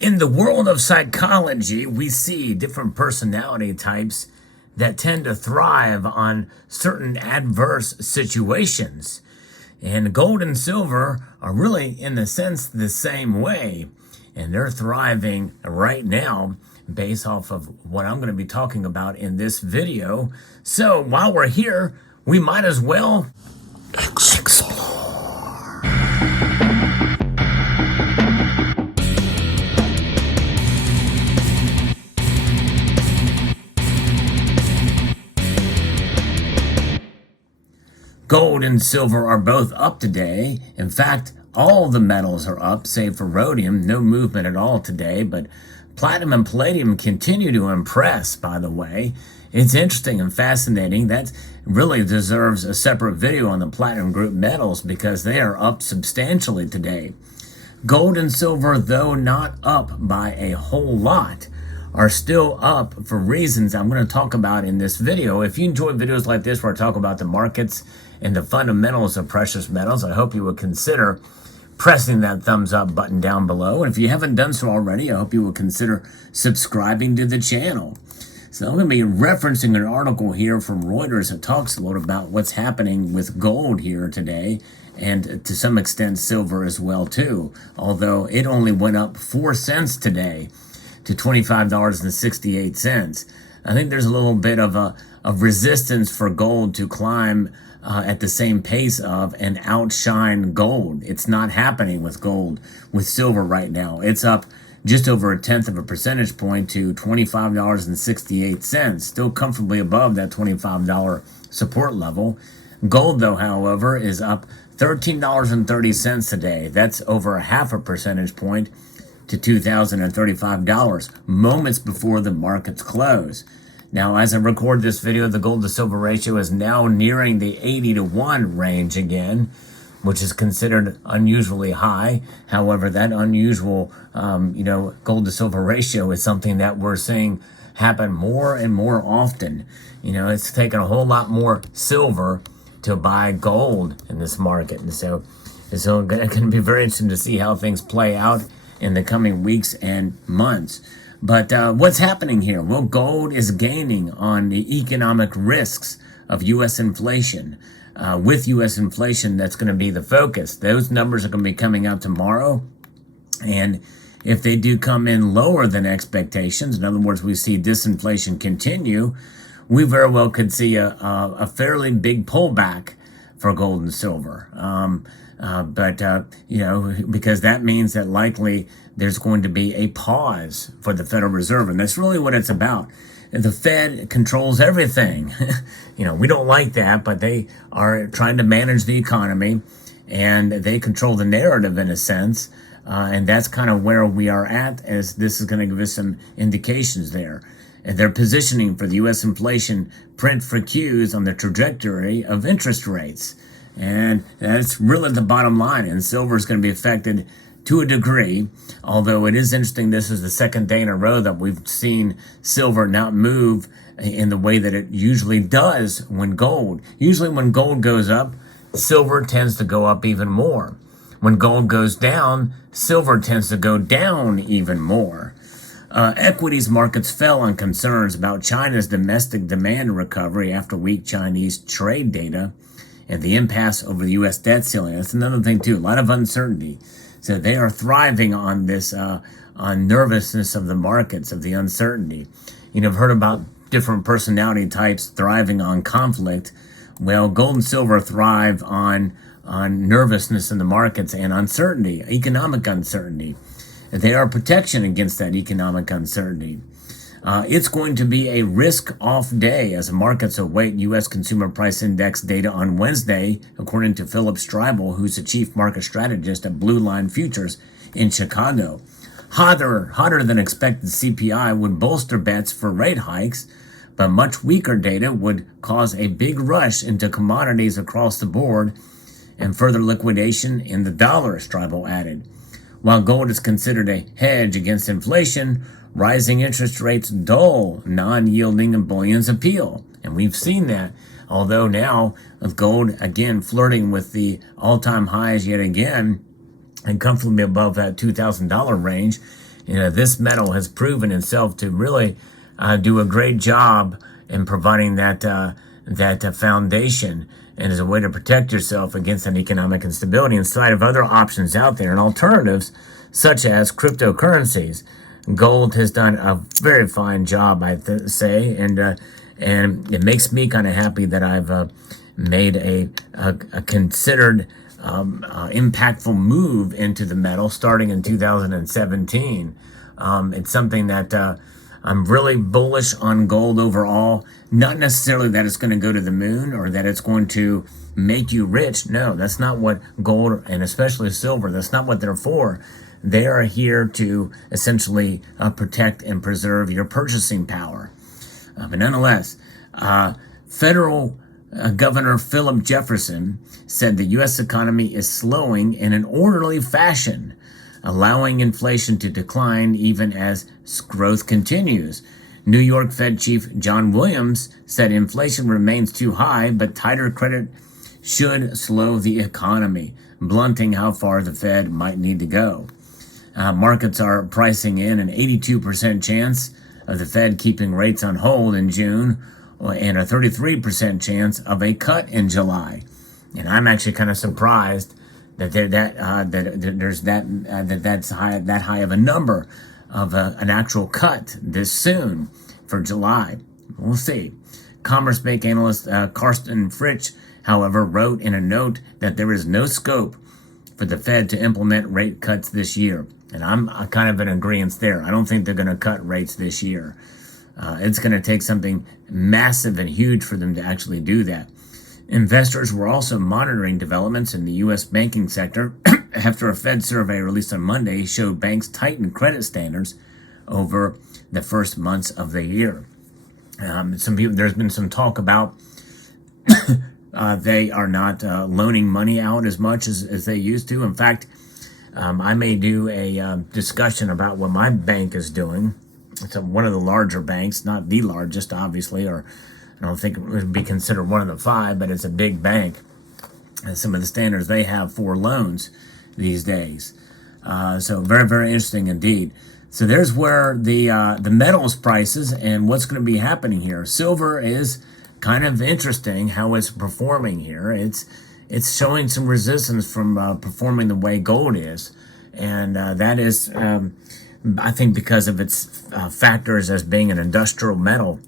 In the world of psychology, we see different personality types that tend to thrive on certain adverse situations. And gold and silver are really, in a sense, the same way. And they're thriving right now based off of what I'm going to be talking about in this video. So while we're here, we might as well explore. Gold and silver are both up today. In fact, all the metals are up, save for rhodium. No movement at all today, but platinum and palladium continue to impress, by the way. It's interesting and fascinating. That really deserves a separate video on the platinum group metals because they are up substantially today. Gold and silver, though not up by a whole lot, are still up for reasons I'm going to talk about in this video. If you enjoy videos like this where I talk about the markets and the fundamentals of precious metals, I hope you would consider pressing that thumbs up button down below. And if you haven't done so already, I hope you will consider subscribing to the channel. So I'm going to be referencing an article here from Reuters that talks a lot about what's happening with gold here today, and to some extent silver as well too, although it only went up 4 cents today to $25.68. I think there's a little bit of resistance for gold to climb at the same pace of and outshine gold. It's not happening with gold. With silver right now, it's up just over 1/10 of a percentage point to $25.68, still comfortably above that $25 support level. Gold, though, however, is up $13.30 today. That's over 1/2 a percentage point to $2,035, moments before the markets close. Now, as I record this video, the gold to silver ratio is now nearing the 80-to-1 range again, which is considered unusually high. However, that unusual, gold to silver ratio is something that we're seeing happen more and more often. It's taken a whole lot more silver to buy gold in this market. And so it's going to be very interesting to see how things play out in the coming weeks and months. But what's happening here? Well, gold is gaining on the economic risks of U.S. inflation. With U.S. inflation, that's going to be the focus. Those numbers are going to be coming out tomorrow. And if they do come in lower than expectations, in other words, we see disinflation continue, we very well could see a fairly big pullback for gold and silver. Because that means that likely there's going to be a pause for the Federal Reserve. And that's really what it's about. The Fed controls everything. We don't like that, but they are trying to manage the economy and they control the narrative in a sense. And that's kind of where we are at, as this is going to give us some indications there. And they're positioning for the U.S. inflation print for cues on the trajectory of interest rates. And that's really the bottom line. And silver is going to be affected to a degree, although it is interesting. This is the second day in a row that we've seen silver not move in the way that it usually does Usually when gold goes up, silver tends to go up even more. When gold goes down, silver tends to go down even more. Equities markets fell on concerns about China's domestic demand recovery after weak Chinese trade data and the impasse over the U.S. debt ceiling. That's another thing, too. A lot of uncertainty. So they are thriving on this, on nervousness of the markets, of the uncertainty. I've heard about different personality types thriving on conflict. Well, gold and silver thrive on nervousness in the markets and uncertainty, economic uncertainty. They are protection against that economic uncertainty. It's going to be a risk-off day as markets await U.S. Consumer Price Index data on Wednesday, according to Philip Stribel, who's the chief market strategist at Blue Line Futures in Chicago. Hotter than expected CPI would bolster bets for rate hikes, but much weaker data would cause a big rush into commodities across the board and further liquidation in the dollar, Stribel added. While gold is considered a hedge against inflation, rising interest rates dull non-yielding and bullion's appeal. And we've seen that, although now with gold again flirting with the all-time highs yet again and comfortably above that $2,000 range, This metal has proven itself to really do a great job in providing that foundation and as a way to protect yourself against an economic instability in spite of other options out there and alternatives such as cryptocurrencies. Gold has done a very fine job, I say, and it makes me kind of happy that I've made a considered impactful move into the metal starting in 2017. It's something that I'm really bullish on gold overall. Not necessarily that it's going to go to the moon or that it's going to make you rich. No, that's not what gold and especially silver, that's not what they're for. They are here to essentially protect and preserve your purchasing power. But nonetheless, federal Governor Philip Jefferson said the U.S. economy is slowing in an orderly fashion, allowing inflation to decline even as growth continues. New York Fed Chief John Williams said inflation remains too high, but tighter credit should slow the economy, blunting how far the Fed might need to go. Markets are pricing in an 82% chance of the Fed keeping rates on hold in June and a 33% chance of a cut in July. And I'm actually kind of surprised that that's high of a number of an actual cut this soon for July. We'll see. Commerce Bank analyst Carsten Fritsch, however, wrote in a note that there is no scope for the Fed to implement rate cuts this year. And I'm kind of in agreement there. I don't think they're going to cut rates this year. It's going to take something massive and huge for them to actually do that. Investors were also monitoring developments in the U.S. banking sector after a Fed survey released on Monday showed banks tightened credit standards over the first months of the year. There's been some talk about they are not loaning money out as much as they used to. In fact, I may do a discussion about what my bank is doing. It's one of the larger banks, not the largest, obviously, or I don't think it would be considered one of the five, but it's a big bank. And some of the standards they have for loans these days. So very, very interesting indeed. So there's where the metals prices and what's going to be happening here. Silver is kind of interesting how it's performing here. It's showing some resistance from performing the way gold is. And that is, I think, because of its factors as being an industrial metal.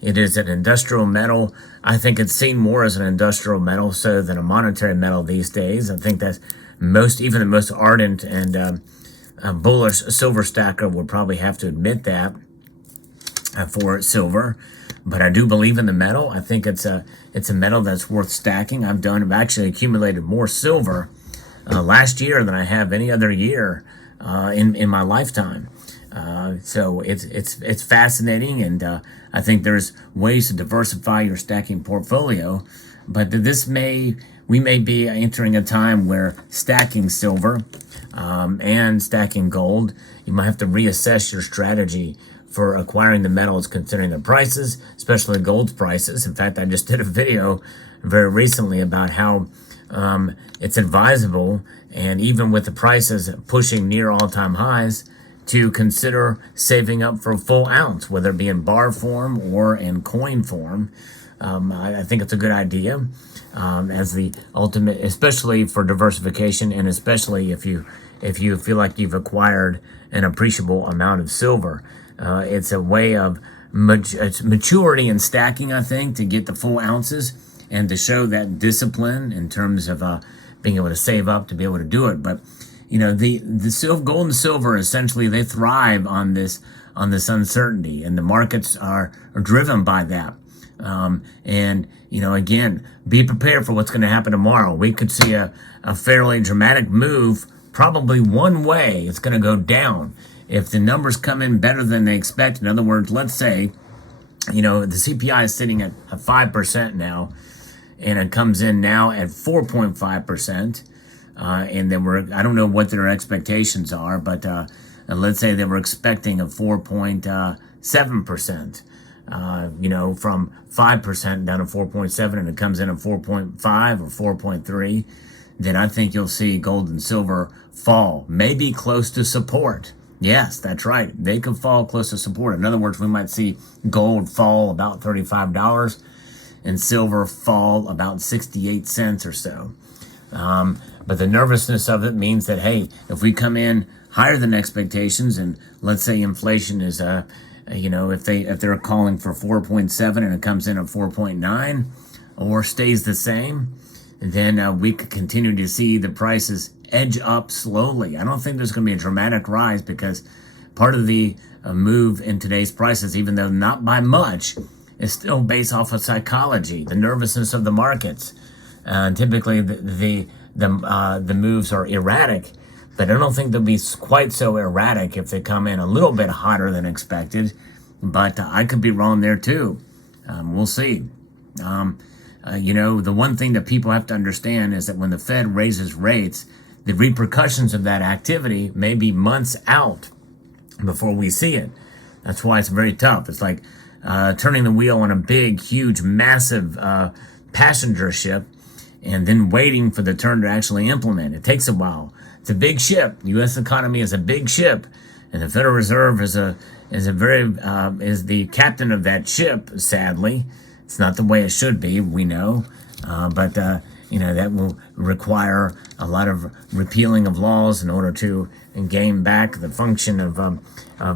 It is an industrial metal. I think it's seen more as an industrial metal so than a monetary metal these days. I think that even the most ardent and bullish silver stacker would probably have to admit that for silver. But I do believe in the metal. I think it's a metal that's worth stacking. I've actually accumulated more silver last year than I have any other year in my lifetime. So it's fascinating, and I think there's ways to diversify your stacking portfolio. But we may be entering a time where stacking silver and stacking gold, you might have to reassess your strategy for acquiring the metals considering the prices, especially gold's prices. In fact, I just did a video very recently about how it's advisable, and even with the prices pushing near all-time highs, to consider saving up for a full ounce, whether it be in bar form or in coin form. I think it's a good idea as the ultimate, especially for diversification, and especially if you feel like you've acquired an appreciable amount of silver. It's a way of maturity in stacking, I think, to get the full ounces and to show that discipline in terms of being able to save up to be able to do it. But the gold and silver, essentially, they thrive on this uncertainty, and the markets are driven by that. Again, be prepared for what's going to happen tomorrow. We could see a fairly dramatic move, probably one way. It's going to go down. If the numbers come in better than they expect, in other words, let's say, the CPI is sitting at 5% now, and it comes in now at 4.5%. And then I don't know what their expectations are, but let's say they were expecting a 4.7%, from 5% down to 4.7, and it comes in at 4.5 or 4.3, then I think you'll see gold and silver fall, maybe close to support. Yes, that's right. They could fall close to support. In other words, we might see gold fall about $35 and silver fall about 68 cents or so. But the nervousness of it means that, hey, if we come in higher than expectations, and let's say inflation is, if they're calling for 4.7 and it comes in at 4.9 or stays the same, then we could continue to see the prices edge up slowly. I don't think there's going to be a dramatic rise because part of the move in today's prices, even though not by much, is still based off of psychology, the nervousness of the markets. Typically, the moves are erratic, but I don't think they'll be quite so erratic if they come in a little bit hotter than expected. But I could be wrong there too. We'll see. The one thing that people have to understand is that when the Fed raises rates, the repercussions of that activity may be months out before we see it. That's why it's very tough. It's like turning the wheel on a big, huge, massive passenger ship and then waiting for the turn to actually implement. It takes a while. It's a big ship. The U.S. economy is a big ship, and the Federal Reserve is the captain of that ship. Sadly, it's not the way it should be. We know, but that will require a lot of repealing of laws in order to gain back the function of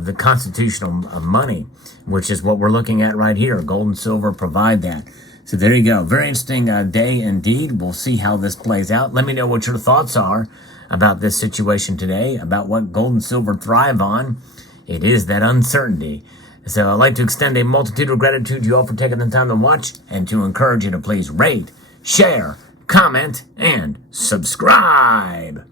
the constitutional money, which is what we're looking at right here. Gold and silver provide that. So there you go. Very interesting day indeed. We'll see how this plays out. Let me know what your thoughts are about this situation today, about what gold and silver thrive on. It is that uncertainty. So I'd like to extend a multitude of gratitude to you all for taking the time to watch and to encourage you to please rate, share, comment, and subscribe.